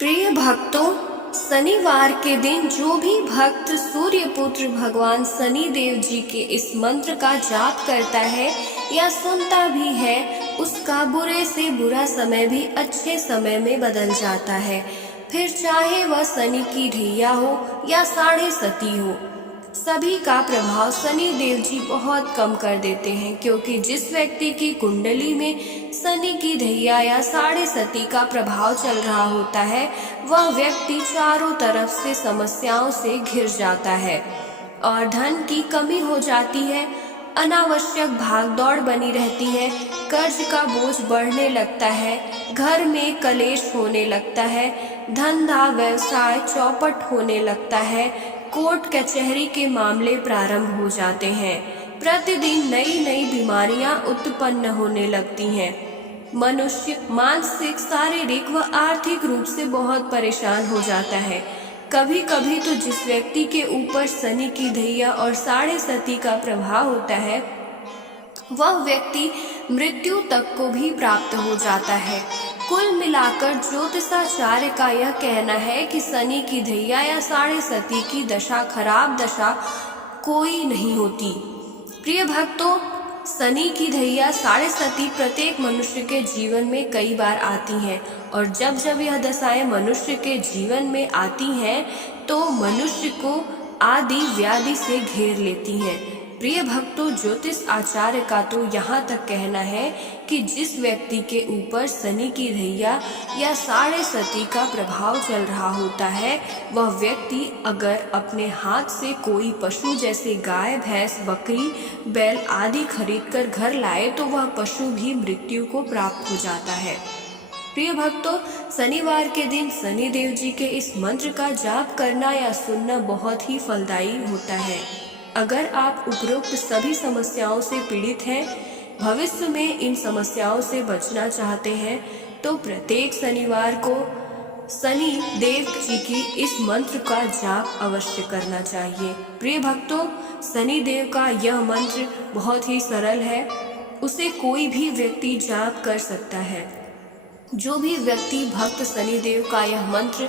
प्रिय भक्तों, शनिवार के दिन जो भी भक्त सूर्य पुत्र भगवान शनि देव जी के इस मंत्र का जाप करता है या सुनता भी है, उसका बुरे से बुरा समय भी अच्छे समय में बदल जाता है। फिर चाहे वह शनि की ढैया हो या साढ़े सती हो, सभी का प्रभाव शनि देव जी बहुत कम कर देते हैं, क्योंकि जिस व्यक्ति की कुंडली में शनि की ढैया या साढ़े सती का प्रभाव चल रहा होता है, वह व्यक्ति चारों तरफ से समस्याओं से घिर जाता है और धन की कमी हो जाती है, अनावश्यक भागदौड़ बनी रहती है, कर्ज का बोझ बढ़ने लगता है, घर में कलेश होने लगता है, धंधा व्यवसाय चौपट होने लगता है, कोर्ट कचहरी के मामले प्रारंभ हो जाते हैं, प्रतिदिन नई नई बीमारियां उत्पन्न होने लगती हैं। मनुष्य मानसिक, शारीरिक व आर्थिक रूप से बहुत परेशान हो जाता है। कभी कभी तो जिस व्यक्ति के ऊपर शनि की ढैया और साढ़े सती का प्रभाव होता है, वह व्यक्ति मृत्यु तक को भी प्राप्त हो जाता है। कुल मिलाकर ज्योतिषाचार्य का यह कहना है कि शनि की ढैया या साढ़े सती की दशा, खराब दशा कोई नहीं होती। प्रिय भक्तों, शनि की ढैया साढ़े सती प्रत्येक मनुष्य के जीवन में कई बार आती हैं, और जब जब यह दशाएं मनुष्य के जीवन में आती हैं तो मनुष्य को आदि व्याधि से घेर लेती हैं। प्रिय भक्तों, ज्योतिष आचार्य का तो यहाँ तक कहना है कि जिस व्यक्ति के ऊपर शनि की ढैया या साढ़े सती का प्रभाव चल रहा होता है, वह व्यक्ति अगर अपने हाथ से कोई पशु जैसे गाय, भैंस, बकरी, बैल आदि खरीदकर घर लाए तो वह पशु भी मृत्यु को प्राप्त हो जाता है। प्रिय भक्तों, शनिवार के दिन शनि देव जी के इस मंत्र का जाप करना या सुनना बहुत ही फलदायी होता है। अगर आप उपरोक्त सभी समस्याओं से पीड़ित हैं, भविष्य में इन समस्याओं से बचना चाहते हैं, तो प्रत्येक शनिवार को शनि देव जी की इस मंत्र का जाप अवश्य करना चाहिए। प्रिय भक्तों, शनि देव का यह मंत्र बहुत ही सरल है, उसे कोई भी व्यक्ति जाप कर सकता है। जो भी व्यक्ति भक्त शनि देव का यह मंत्र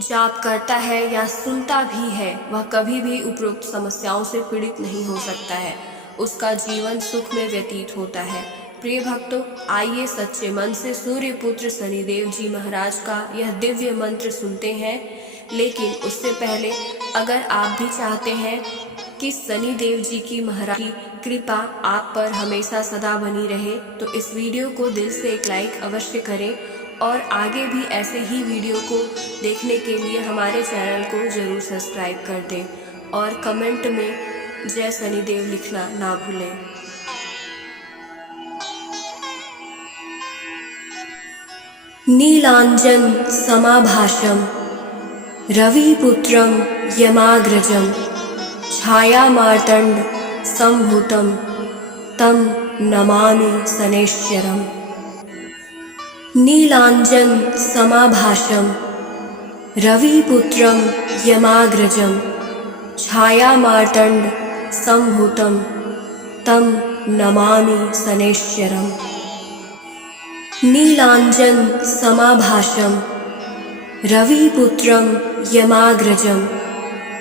जाप करता है या सुनता भी है, वह कभी भी उपरोक्त समस्याओं से पीड़ित नहीं हो सकता है, उसका जीवन सुख में व्यतीत होता है। प्रिय भक्तों, आइए सच्चे मन से सूर्य पुत्र शनिदेव जी महाराज का यह दिव्य मंत्र सुनते हैं। लेकिन उससे पहले अगर आप भी चाहते हैं कि शनि देव जी की महाराज की कृपा आप पर हमेशा सदा बनी रहे, तो इस वीडियो को दिल से एक लाइक अवश्य करें और आगे भी ऐसे ही वीडियो को देखने के लिए हमारे चैनल को ज़रूर सब्सक्राइब कर दें और कमेंट में जय शनिदेव लिखना ना भूलें। नीलांजन समाभाषम रविपुत्रम यमाग्रजम छाया मार्तंड संभूतम तम नमामि शनैश्चरम्। नीलांजन समाभाषम रविपुत्रम यमाग्रजम छाया मार्तंड संभूतम तम नमामि शनैश्चरम्। नीलांजन समाभाषम रविपुत्रम यमाग्रजम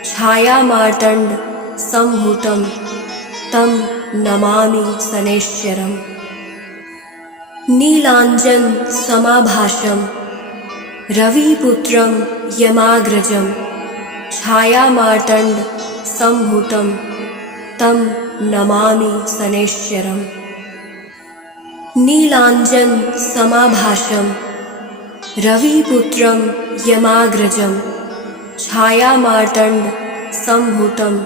छाया मार्तंड संभूतम तम नमामि शनैश्चरम्। नीलांजन समाभाषम रविपुत्रम यमाग्रजम छाया मार्तंड संभूतम तम नमामि शनैश्चरम्। नीलांजन समाभाषम रविपुत्रम यमाग्रजम छाया मार्तंड संभूतम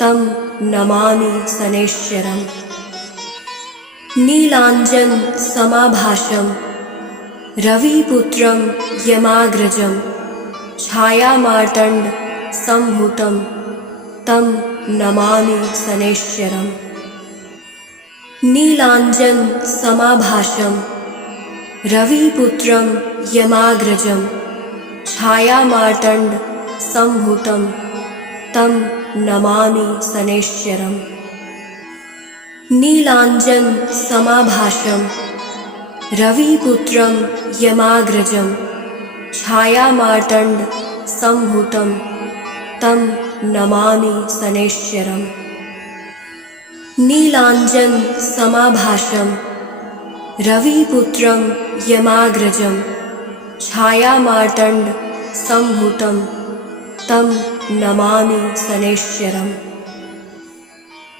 तम नमामि शनैश्चरम्। नीलांजन समाभाषम रविपुत्रम यमाग्रजम छाया मार्तंड संभूतम तम नमामि शनैश्चरम्। नीलांजन समाभाषम रविपुत्रम यमाग्रजम छाया मार्तंड संभूतम तम नमामि शनैश्चरम्। नीलांजन समाभाषम रविपुत्रम यमाग्रजम छायामार्तण्ड संभूतं तं नमामि शनैश्चरम्। नीलाञ्जन समाभासं रविपुत्रं यमाग्रजं छायामार्तण्ड संभूतं तं नमामि शनैश्चरम्।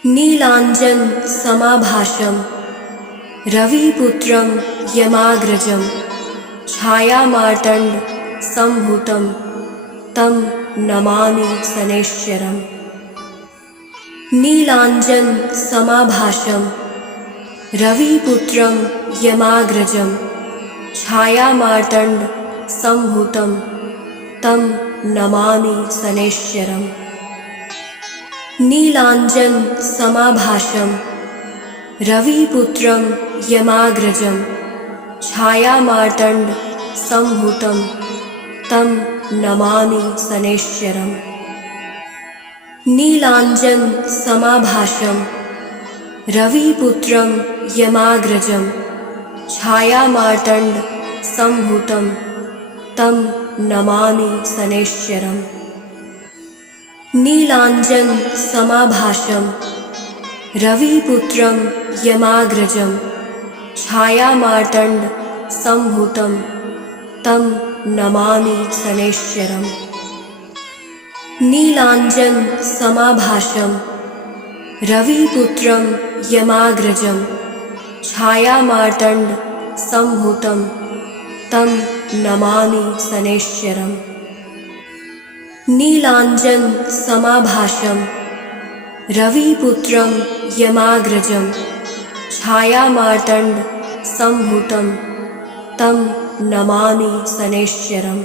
नीलाञ्जन समाभासं रविपुत्रं यमाग्रजं छायामार्तण्ड संभूतं तं नमामि शनैश्चरम्। नीलाञ्जन समाभासं रविपुत्रं यमाग्रजं छायामार्तण्ड संभूतं तं नमामि शनैश्चरम्। नीलाञ्जन समाभासं रविपुत्रं यमाग्रजं छायामार्तण्ड संभूतं तं नमामि शनैश्चरम्। नीलाञ्जन समाभासं रविपुत्रं यमाग्रजं छायामार्तण्ड संभूतं तं नमामि शनैश्चरम्। नीलाञ्जन समाभासं रविपुत्रं यमाग्रजं छायामार्तण्ड संभूतं तं नमामि शनैश्चरम्। नीलाञ्जन समाभासं रविपुत्रं यमाग्रजं छायामार्तण्ड संभूतं तं नमामि शनैश्चरम्। नीलाञ्जन समाभासं रविपुत्रं यमाग्रजं छायामार्तण्ड संभूतं तं नमामि शनैश्चरम्।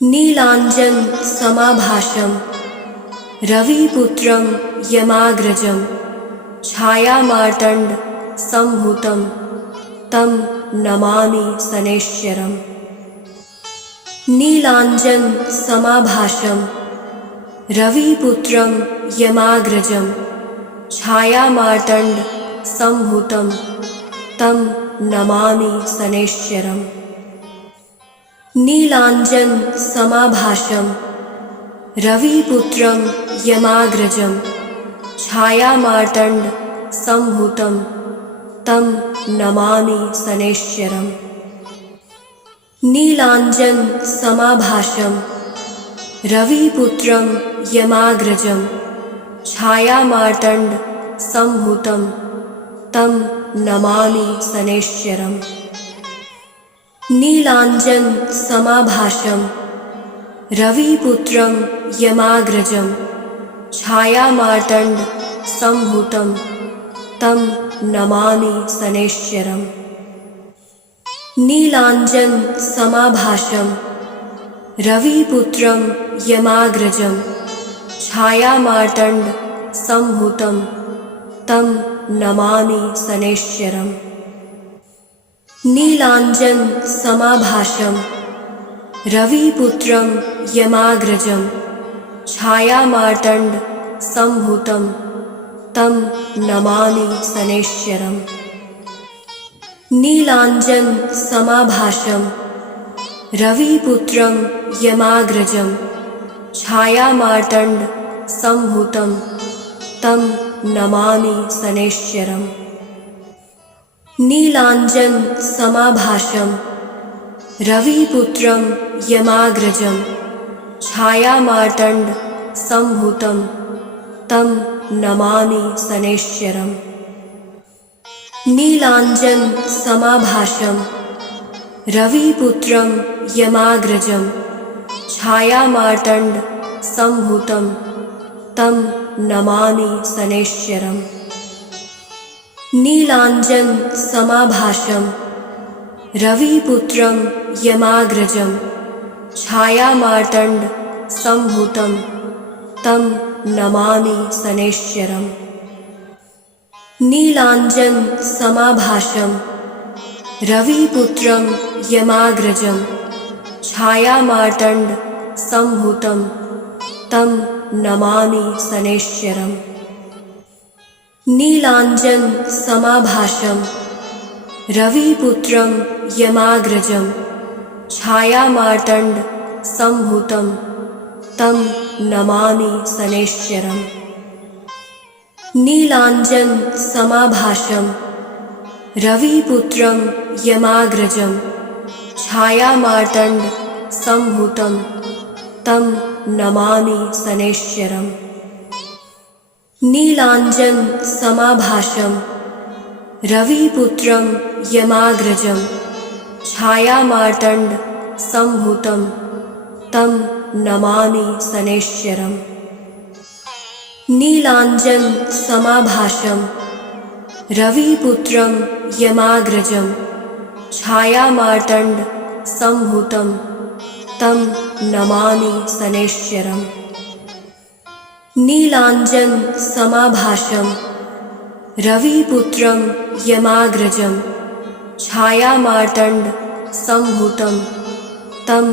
नीलाञ्जन समाभासं रविपुत्रं यमाग्रजं छायामार्तण्ड संभूतं तं नमामि शनैश्चरम्। नीलाञ्जन समाभासं रविपुत्रं यमाग्रजं छायामार्तण्ड संभूतं तं नमामि शनैश्चरम्। नीलाञ्जन समाभासं रविपुत्रं यमाग्रजं छायामार्तण्ड संभूतं तं नमामि शनैश्चरम्। नीलाञ्जन समाभासं रविपुत्रं यमाग्रजं छायामार्तण्ड संभूतं तं नमामि शनैश्चरम्। नीलाञ्जन समाभासं रविपुत्रं यमाग्रजं छायामार्तण्ड संभूतं तं नमामि शनैश्चरम्। नीलाञ्जन समाभासं रविपुत्रं यमाग्रजं छायामार्तण्ड संभूतं तं नमामि शनैश्चरम्। नीलाञ्जन समाभासं रविपुत्रं यमाग्रजं छायामार्तण्ड संभूतं तं नमामि शनैश्चरम्। नीलाञ्जन समाभासं रविपुत्रं यमाग्रजं छायामार्तण्ड संभूतं तं नमामि शनैश्चरम्। नीलाञ्जन समाभासं रविपुत्रं यमाग्रजं छायामार्तण्ड संभूतं तं नमामि शनैश्चरम्। नीलाञ्जन समाभासं रविपुत्रं यमाग्रजं छायामार्तण्ड संभूतं तं नमामि शनैश्चरम्। नीलाञ्जन समाभासं रविपुत्रं यमाग्रजं छायामार्तण्ड संभूतं तं नमामि शनैश्चरम्। नीलाञ्जन समाभासं रविपुत्रं यमाग्रजं छायामार्तण्ड संभूतं तं नमामि शनैश्चरम्। नीलाञ्जन समाभासं रविपुत्रं यमाग्रजं छायामार्तण्ड संभूतं तं नमामि शनैश्चरम्। नीलाञ्जन समाभासं रविपुत्रं यमाग्रजं छायामार्तण्ड संभूतं तं नमामि शनैश्चरम्। नीलाञ्जन समाभासं रविपुत्रं यमाग्रजं छायामार्तण्ड संभूतं तं नमामि शनैश्चरम्। नीलाञ्जन समाभासं रविपुत्रं यमाग्रजं छायामार्तण्ड संभूतं तं नमामि शनैश्चरम्। नीलाञ्जन समाभासं रविपुत्रं यमाग्रजं छायामार्तण्ड संभूतं तं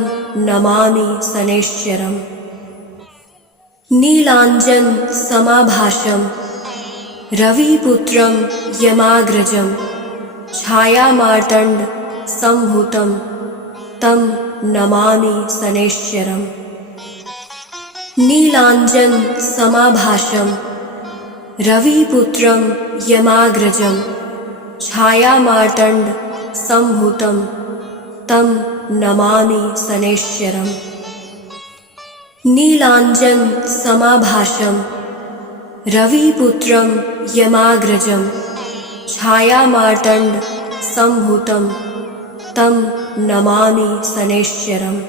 नमामि शनैश्चरम्। नीलाञ्जन समाभासं रविपुत्रं यमाग्रजं छायामार्तण्ड संभूतं तं नमामि शनैश्चरम्। नीलाञ्जन समाभासं रविपुत्रं यमाग्रजं छायामार्तण्ड संभूतं तं नमामि शनैश्चरम्। नीलाञ्जन समाभासं रविपुत्रं यमाग्रजं छायामार्तण्ड संभूतं तं नमामि शनैश्चरम्।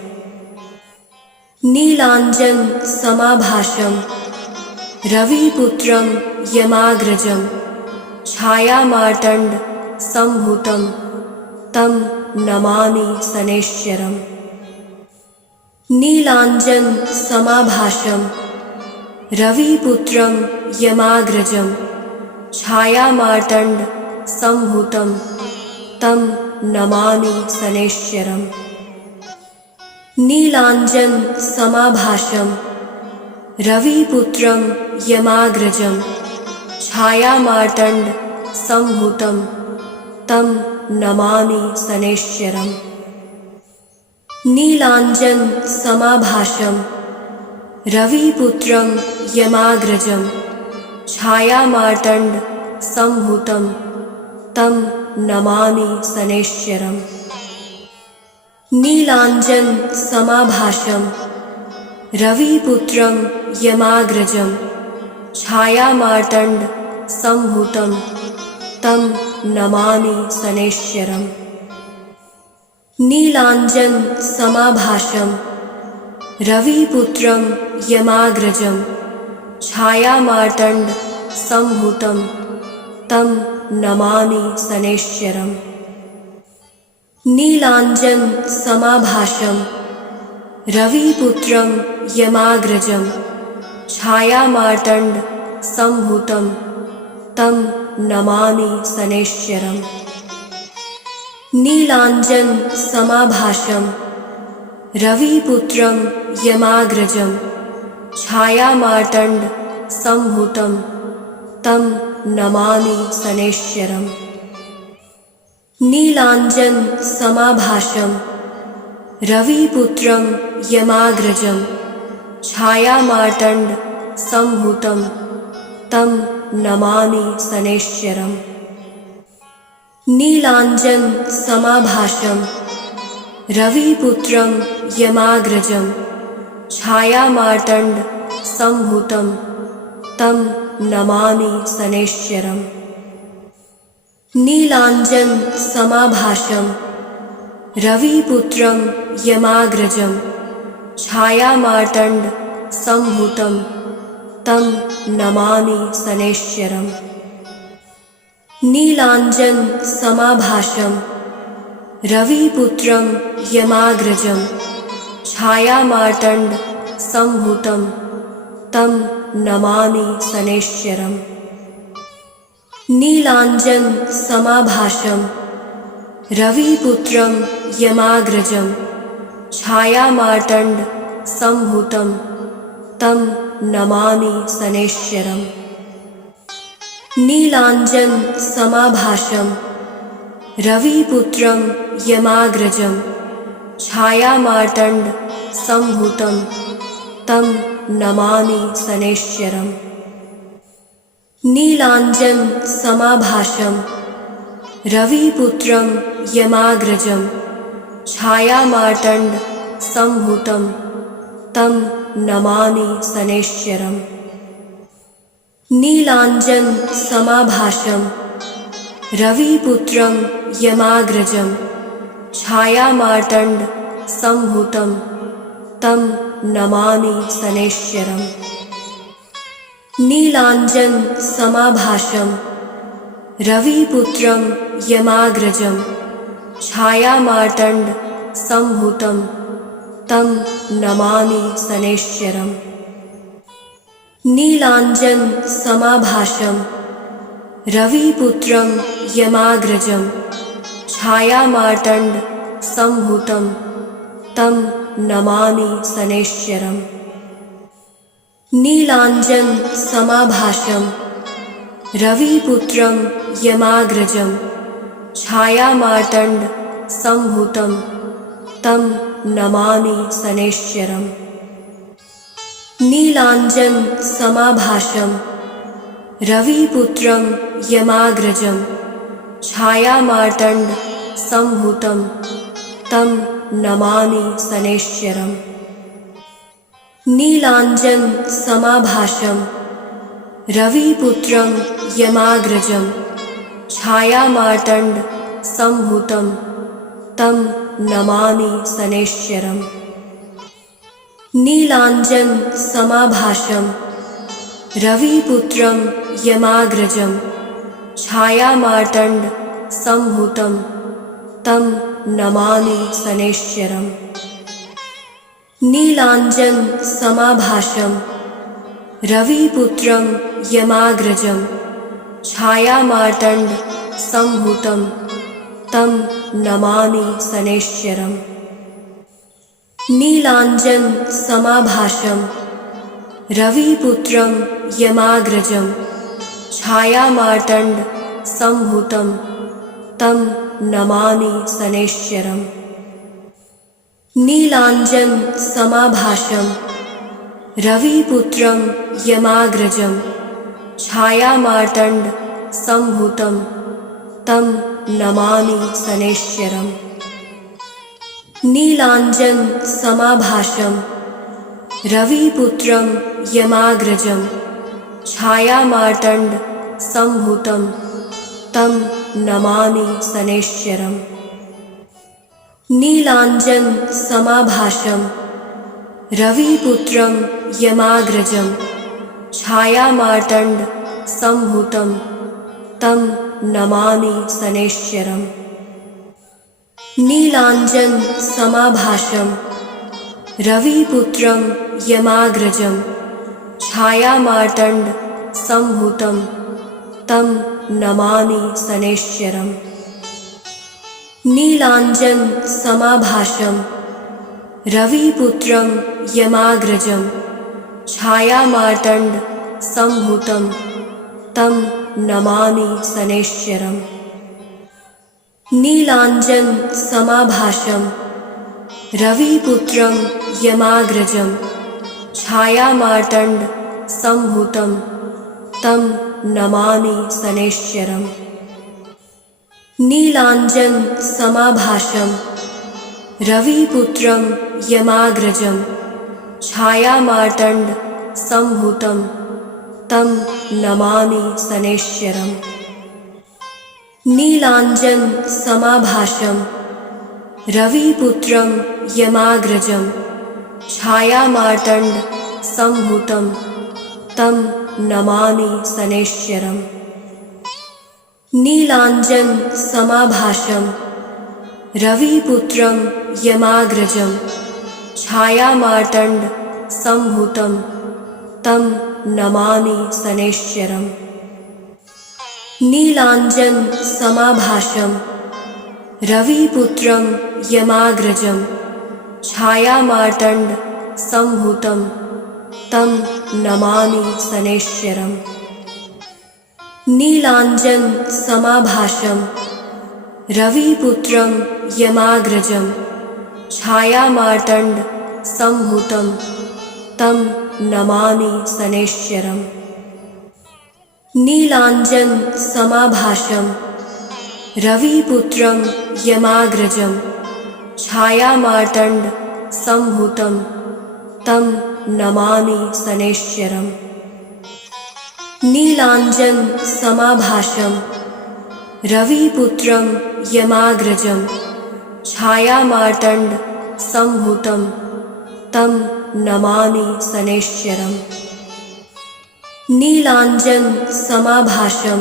नीलाञ्जन समाभासं रविपुत्रं यमाग्रजं छायामार्तण्ड संभूतं तं नमामि शनैश्चरम्। नीलाञ्जन समाभासं रविपुत्रं यमाग्रजं छायामार्तण्ड संभूतं तं नमामि शनैश्चरम्। नीलाञ्जन समाभासं रविपुत्रं यमाग्रजं छायामार्तण्ड संभूतं तं नमामि शनैश्चरम्। नीलाञ्जन समाभासं रविपुत्रं यमाग्रजं छायामार्तण्ड संभूतं तं नमामि शनैश्चरम्। नीलाञ्जन समाभासं रविपुत्रं यमाग्रजं छायामार्तण्ड संभूतं तं नमामि शनैश्चरम्। नीलाञ्जन समाभासं रविपुत्रं यमाग्रजं छायामार्तण्ड संभूतं तं नमामि शनैश्चरम्। नीलाञ्जन समाभासं रविपुत्रं यमाग्रजं छायामार्तण्ड संभूतं तं नमामि शनैश्चरम्। नीलाञ्जन समाभासं रविपुत्रं यमाग्रजं छायामार्तण्ड संभूतं तं नमामि शनैश्चरम्। नीलाञ्जन समाभासं रविपुत्रं यमाग्रजं छायामार्तण्ड संभूतं तं नमामि शनैश्चरम्। नीलाञ्जन समाभासं रविपुत्रं यमाग्रजं छायामार्तण्ड संभूतं तं नमामि शनैश्चरम्। नीलाञ्जन समाभासं रविपुत्रं यमाग्रजं छायामार्तण्ड संभूतं तं नमामि शनैश्चरम्। नीलाञ्जन समाभासं रविपुत्रं यमाग्रजं छायामार्तण्ड संभूतं तं नमामि शनैश्चरम्। नीलाञ्जन समाभासं रविपुत्रं यमाग्रजं छायामार्तण्ड संभूतं तं नमामि शनैश्चरम्। नीलाञ्जन समाभासं रविपुत्रं यमाग्रजं छायामार्तण्ड सम्भूतं तं नमामि शनैश्चरम्। नीलाञ्जन समाभासं रविपुत्रं यमाग्रजं छायामार्तण्ड सम्भूतं तं नमामि शनैश्चरम्। नीलाञ्जन समाभासं रविपुत्रं यमाग्रजं छायामार्तण्ड सम्भूतं तं नमामि शनैश्चरम्। नीलाञ्जन समाभासं रविपुत्रं यमाग्रजं छायामार्तण्ड सम्भूतं तं नमामि शनैश्चरम्। नीलाञ्जन समाभासं रविपुत्रं यमाग्रजं छायामार्तण्ड सम्भूतं तं नमामि शनैश्चरम्। नीलाञ्जन समाभासं रविपुत्रं यमाग्रजं छायामार्तण्ड सम्भूतं तं नमामि शनैश्चरम्। नीलाञ्जन समाभासं रविपुत्रं यमाग्रजं छायामार्तण्ड सम्भूतं तं नमामि शनैश्चरम्। नीलाञ्जन समाभासं रविपुत्रं यमाग्रजं छायामार्तण्ड सम्भूतं तं नमामि शनैश्चरम्। नीलाञ्जन समाभासं रविपुत्रं यमाग्रजं छायामार्तण्ड सम्भूतं तं नमामि शनैश्चरम्। नीलाञ्जन समाभासं रविपुत्रं यमाग्रजं छायामार्तण्ड सम्भूतं तं नमामि शनैश्चरम्। नीलाञ्जन समाभासं रविपुत्रं यमाग्रजं छायामार्तण्ड सम्भूतं तं नमामि शनैश्चरम्। नीलाञ्जन समाभासं रविपुत्रं यमाग्रजं छायामार्तण्ड सम्भूतं तं नमामि शनैश्चरम्। नीलाञ्जन समाभासं रविपुत्रं यमाग्रजं छायामार्तण्ड सम्भूतं तं नमामि शनैश्चरम्। नीलाञ्जन समाभासं रविपुत्रं यमाग्रजं छायामार्तण्ड सम्भूतं तं नमामि शनैश्चरम्। नीलाञ्जन समाभासं रविपुत्रं यमाग्रजं छायामार्तण्ड सम्भूतं तं नमामि शनैश्चरम्। नीलाञ्जन समाभासं रविपुत्रं यमाग्रजं छायामार्तण्ड सम्भूतं तं नमामि शनैश्चरम्। नीलाञ्जन समाभासं रविपुत्रं यमाग्रजं छायामार्तण्ड सम्भूतं तं नमामि शनैश्चरम्। नीलाञ्जन समाभासं रविपुत्रं यमाग्रजं छायामार्तण्ड सम्भूतं तं नमामि शनैश्चरम्। नीलाञ्जन समाभासं रविपुत्रं यमाग्रजं छायामार्तण्ड सम्भूतं तं नमामि शनैश्चरम्। नीलाञ्जन समाभासं रविपुत्रं यमाग्रजं छायामार्तण्ड सम्भूतं तं नमामि शनैश्चरम्। नीलाञ्जन समाभासं रविपुत्रं यमाग्रजं छायामार्तण्ड सम्भूतं तं नमामि शनैश्चरम्। नीलाञ्जन समाभासं रविपुत्रं यमाग्रजं छायामार्तण्ड सम्भूतं तं नमामि शनैश्चरम्। नीलाञ्जन समाभासं रविपुत्रं यमाग्रजं छायामार्तण्ड सम्भूतं तं नमामि शनैश्चरम्। नीलाञ्जन समाभासं रविपुत्रं यमाग्रजं छायामार्तण्ड सम्भूतं तं नमामि शनैश्चरम्। नीलाञ्जन समाभासं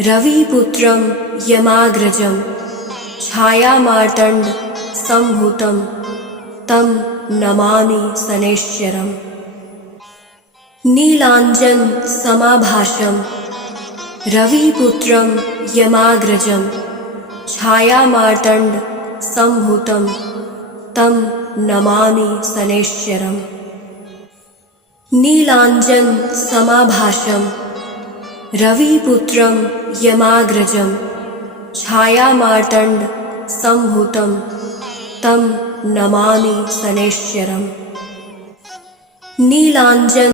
रविपुत्रं यमाग्रजं छायामार्तण्ड सम्भूतं तं नमामि शनैश्चरम्। नीलाञ्जन समाभासं रविपुत्रं यमाग्रजं छायामार्तण्ड सम्भूतं तं नमामि शनैश्चरम्। नीलाञ्जन समाभासं रविपुत्रं यमाग्रजं छायामार्तण्ड सम्भूतं तं नमामि शनैश्चरम्। नीलाञ्जन